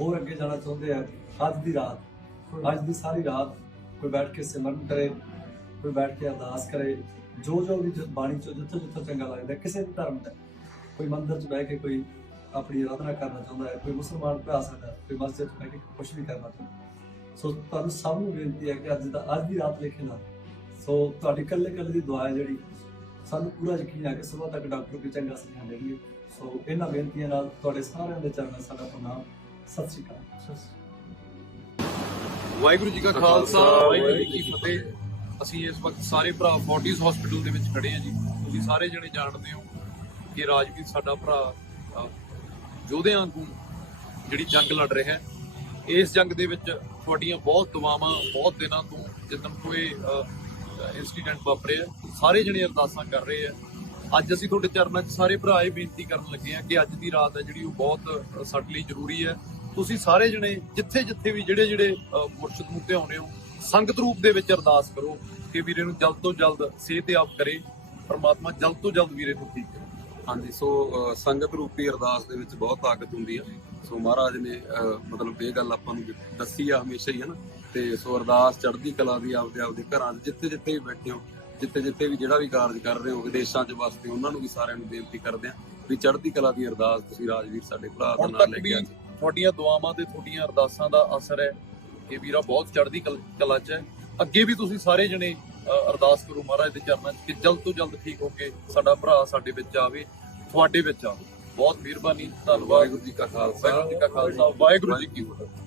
ਹੋਰ ਅੱਗੇ ਜਾਣਾ ਚਾਹੁੰਦੇ ਆ, ਅੱਜ ਦੀ ਰਾਤ, ਅੱਜ ਦੀ ਸਾਰੀ ਰਾਤ ਕੋਈ ਬੈਠ ਕੇ ਸਿਮਰਨ ਕਰੇ, ਕੋਈ ਬੈਠ ਕੇ ਅਰਦਾਸ ਕਰੇ, ਜੋ ਜੋ ਵੀ ਬਾਣੀ ਚੋਂ ਜਿੱਥੋਂ ਜਿੱਥੋਂ ਚੰਗਾ ਲੱਗਦਾ, ਕਿਸੇ ਵੀ ਧਰਮ ਦਾ, ਕੋਈ ਮੰਦਰ 'ਚ ਬਹਿ ਕੇ ਕੋਈ ਆਪਣੀ ਆਰਾਧਨਾ ਕਰਨਾ ਚਾਹੁੰਦਾ ਹੈ, ਕੋਈ ਮੁਸਲਮਾਨ ਭਰਾ ਸਕਦਾ ਕੋਈ ਮਸਜਿਦ 'ਚ ਬਹਿ ਕੇ ਕੁਝ ਵੀ ਕਰਨਾ ਚਾਹੁੰਦਾ ਸੋ ਤੁਹਾਨੂੰ ਸਭ ਨੂੰ ਬੇਨਤੀ ਹੈ ਕਿ ਅੱਜ ਦਾ, ਅੱਜ ਦੀ ਰਾਤ ਲਿਖੇ ਨਾ। ਸੋ ਤੁਹਾਡੀ ਇਕੱਲੇ ਇਕੱਲੇ ਦੀ ਦੁਆ ਹੈ ਜਿਹੜੀ, ਸਾਨੂੰ ਪੂਰਾ ਯਕੀਨ ਹੈ ਕਿ ਸਵੇਰ ਤੱਕ ਡਾਕਟਰ ਕੋਈ ਚੰਗਾ ਸੁਝਾਅ ਦੇਣਗੇ ਸੋ ਇਹਨਾਂ ਬੇਨਤੀਆਂ ਨਾਲ ਤੁਹਾਡੇ ਸਾਰਿਆਂ ਦੇ ਚਰਨਾਂ ਸਾਡਾ ਪ੍ਰਣਾਮ। ਸਤਿ ਸ਼੍ਰੀ ਅਕਾਲ। ਸਤਿ ਸ਼੍ਰੀ ਅਕਾਲ। ਵਾਹਿਗੁਰੂ ਜੀ ਕਾ ਖਾਲਸਾ ਵਾਹਿਗੁਰੂ ਜੀ ਕੀ ਫਤਿਹ। ਅਸੀਂ ਇਸ ਵਕਤ ਸਾਰੇ ਭਰਾ ਫੋਰਟਿਸ ਹਸਪੀਟਲ ਦੇ ਵਿੱਚ ਖੜੇ ਹਾਂ ਜੀ। ਤੁਸੀਂ ਸਾਰੇ ਜਣੇ ਜਾਣਦੇ ਹੋ ਕਿ ਰਾਜਵੀਰ ਸਾਡਾ ਭਰਾ ਯੋਧਿਆਂ ਵਾਂਗੂ ਜਿਹੜੀ ਜੰਗ ਲੜ ਰਿਹਾ ਹੈ। ਇਸ ਜੰਗ ਦੇ ਵਿੱਚ ਤੁਹਾਡੀਆਂ ਬਹੁਤ ਦੁਆਵਾਂ ਬਹੁਤ ਦਿਨਾਂ ਤੋਂ ਜਿੱਦਣ ਤੋਂ ਇਹ ਇਨਸੀਡੈਂਟ ਵਾਪਰਿਆ ਸਾਰੇ ਜਣੇ ਅਰਦਾਸਾਂ ਕਰ ਰਹੇ ਆ ਅੱਜ ਅਸੀਂ ਤੁਹਾਡੇ ਚਰਨਾਂ 'ਚ ਸਾਰੇ ਭਰਾ ਇਹ ਬੇਨਤੀ ਕਰਨ ਲੱਗੇ ਆ ਕਿ ਅੱਜ ਦੀ ਰਾਤ ਹੈ ਜਿਹੜੀ ਉਹ ਬਹੁਤ ਸਾਡੇ ਲਈ ਜ਼ਰੂਰੀ ਹੈ। ਤੁਸੀਂ ਸਾਰੇ ਜਣੇ ਜਿੱਥੇ ਜਿੱਥੇ ਵੀ ਜਿਹੜੇ ਜਿਹੜੇ ਮੁਰਸ਼ਿਦ ਨੂੰ ਧਿਆਉਣੇ ਹੋ ਸੰਗਤ ਰੂਪ ਦੇ ਵਿੱਚ ਅਰਦਾਸ ਕਰੋ ਕਿ ਵੀਰੇ ਨੂੰ ਜਲਦ ਤੋਂ ਜਲਦ ਸਿਹਤਯਾਬ ਕਰੇ ਪਰਮਾਤਮਾ ਜਲਦ ਤੋਂ ਜਲਦ ਵੀਰੇ ਨੂੰ ਠੀਕ ਕਰੇ। ਹਾਂਜੀ ਸੋ ਸੰਗਤ ਰੂਪੀ ਅਰਦਾਸ ਦੇ ਵਿੱਚ ਬਹੁਤ ਤਾਕਤ ਹੁੰਦੀ ਆ। ਸੋ ਮਹਾਰਾਜ ਨੇ ਮਤਲਬ ਇਹ ਗੱਲ ਆਪਾਂ ਨੂੰ ਦੱਸੀ ਆ ਹਮੇਸ਼ਾ ਹੀ ਹੈ ਨਾ? ਤੇ ਸੋ ਅਰਦਾਸ ਚੜ੍ਹਦੀ ਕਲਾ ਦੀ ਆਪਦੇ ਆਪਦੇ ਘਰਾਂ 'ਚ ਜਿੱਥੇ ਜਿੱਥੇ ਵੀ ਬੈਠੇ ਹੋ ਜਿੱਥੇ ਜਿੱਥੇ ਵੀ ਜਿਹੜਾ ਵੀ ਕਾਰਜ ਕਰ ਰਹੇ ਹੋ ਵਿਦੇਸ਼ਾਂ 'ਚ ਵਸਦੇ ਉਹਨਾਂ ਨੂੰ ਵੀ ਸਾਰਿਆਂ ਨੂੰ ਬੇਨਤੀ ਕਰਦੇ ਆ ਵੀ ਚੜ੍ਹਦੀ ਕਲਾ ਦੀ ਅਰਦਾਸ ਤੁਸੀਂ ਰਾਜਵੀਰ ਸਾਡੇ ਭਰਾ ਦਾ ਨਾਮ ਲੈ ਕੇ ਅੱਜ ਤੁਹਾਡੀਆਂ ਦੁਆਵਾਂ ਤੇ ਤੁਹਾਡੀਆਂ ਅਰਦਾਸਾਂ ਦਾ ਅਸਰ ਹੈ। ਕਿ ਵੀਰਾ ਬਹੁਤ ਚੜ੍ਹਦੀ ਕਲ- 'ਚ ਹੈ। ਅੱਗੇ ਵੀ ਤੁਸੀਂ ਸਾਰੇ ਜਣੇ ਅਰਦਾਸ ਕਰੋ ਮਹਾਰਾਜ ਦੇ ਚਰਨਾਂ 'ਚ ਕਿ ਜਲਦ ਤੋਂ ਜਲਦ ਠੀਕ ਹੋ ਕੇ ਸਾਡਾ ਭਰਾ ਸਾਡੇ ਵਿੱਚ ਆਵੇ ਤੁਹਾਡੇ ਵਿੱਚ ਆਵੇ। ਬਹੁਤ ਮਿਹਰਬਾਨੀ ਧੰਨਵਾਦ। ਵਾਹਿਗੁਰੂ ਜੀ ਕਾ ਖਾਲਸਾ। ਵਾਹਿਗੁਰੂ ਜੀ ਕਾ ਖਾਲਸਾ। ਵਾਹਿਗੁਰੂ ਜੀ ਕੀ ਫਤਿਹ।